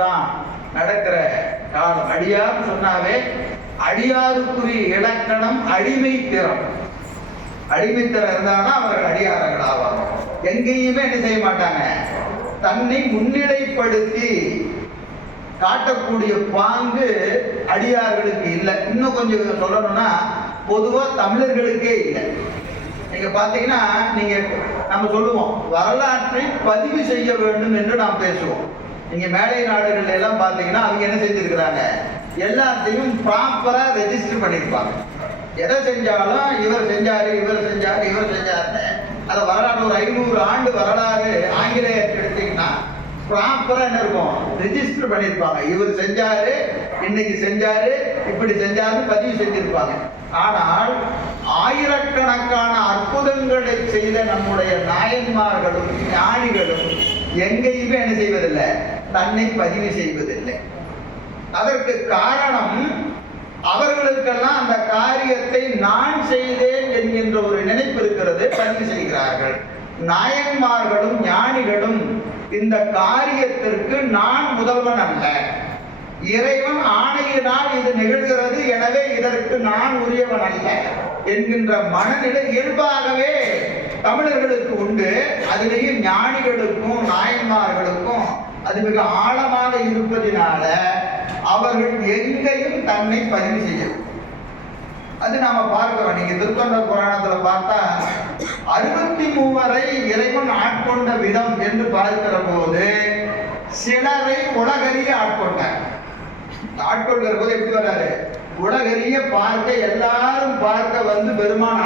மட்டும்தான் நடக்கிற காலம். அடியார் சொன்னாவே அடியாருக்குரிய இலக்கணம் அடிமை திறம். அடிமைத்திறம் இருந்தாலும் அவர்கள் அடியார்கள் ஆவாங்க. எங்கேயுமே என்ன செய்ய மாட்டாங்க, தன்னை முன்னிலைப்படுத்தி காட்டக்கூடிய பாங்கு அடியார்களுக்கு இல்லை. இன்னும் கொஞ்சம் சொல்லணும்னா பொதுவா தமிழர்களுக்கே இல்லை. நீங்க பாத்தீங்கன்னா நம்ம சொல்லுவோம் வரலாற்றை பதிவு செய்ய வேண்டும் என்று நாம் பேசுவோம். நீங்க மேலை நாடுகள் எல்லாம் பாத்தீங்கன்னா அவங்க என்ன செஞ்சிருக்கிறாங்க, எல்லாத்தையும் ப்ராப்பரா ரெஜிஸ்டர் பண்ணியிருப்பாங்க. எதை செஞ்சாலும் இவர் செஞ்சாரு இவர் செஞ்சாரு இவர் செஞ்சாருன்னு அதை வரலாறு ஒரு 500 ஆண்டு வரலாறு ஆங்கிலேயர் எடுத்தீங்கன்னா ப்ராப்பரா என்ன இருக்கும், ரெஜிஸ்டர் பண்ணியிருப்பாங்க. இவர் செஞ்சாரு, இன்னைக்கு செஞ்சாரு, இப்படி செஞ்சாருன்னு பதிவு செஞ்சிருப்பாங்க. ஆனால் ஆயிரக்கணக்கான அற்புதங்களை செய்த நம்முடைய நாயன்மார்களும் ஞானிகளும் எங்கேயுமே என்ன செய்வதில்லை, தன்னை பதிவு செய்வதில்லை. அதற்கு காரணம் அவர்களுக்கெல்லாம் அந்த காரியத்தை நான் செய்தேன் என்கின்ற ஒரு நினைப்பு இருக்கிறது, பதிவு செய்கிறார்கள். நாயன்மார்களும் ஞானிகளும் இந்த காரியத்திற்கு நான் முதல்வன் அல்ல, இறைவன் ஆணையினால் இது நிகழ்கிறது, எனவே இதற்கு நான் உரியவன் அல்ல என்கின்ற மனநிலை இயல்பாகவே தமிழர்களுக்கு உண்டு. அதிலேயும் ஞானிகளுக்கும் நாயன்மார்களுக்கும் அது மிக ஆழமாக இருப்பதினால அவர்கள் எங்கேயும் தன்னை பதிவு செய்யும். அது நாம பார்க்கிறோம். நீங்க திருத்தொண்ட புராணத்துல பார்த்தா 63 இறைவன் ஆட்கொண்ட விதம் என்று பார்க்கிற போது சிலரை உலகறிய ஆட்கொண்டார். ஆட்கொள்கிற போது எப்படி வர்றாரு, உலகறிய பார்க்க எல்லாரும் பார்க்க வந்து பெருமான்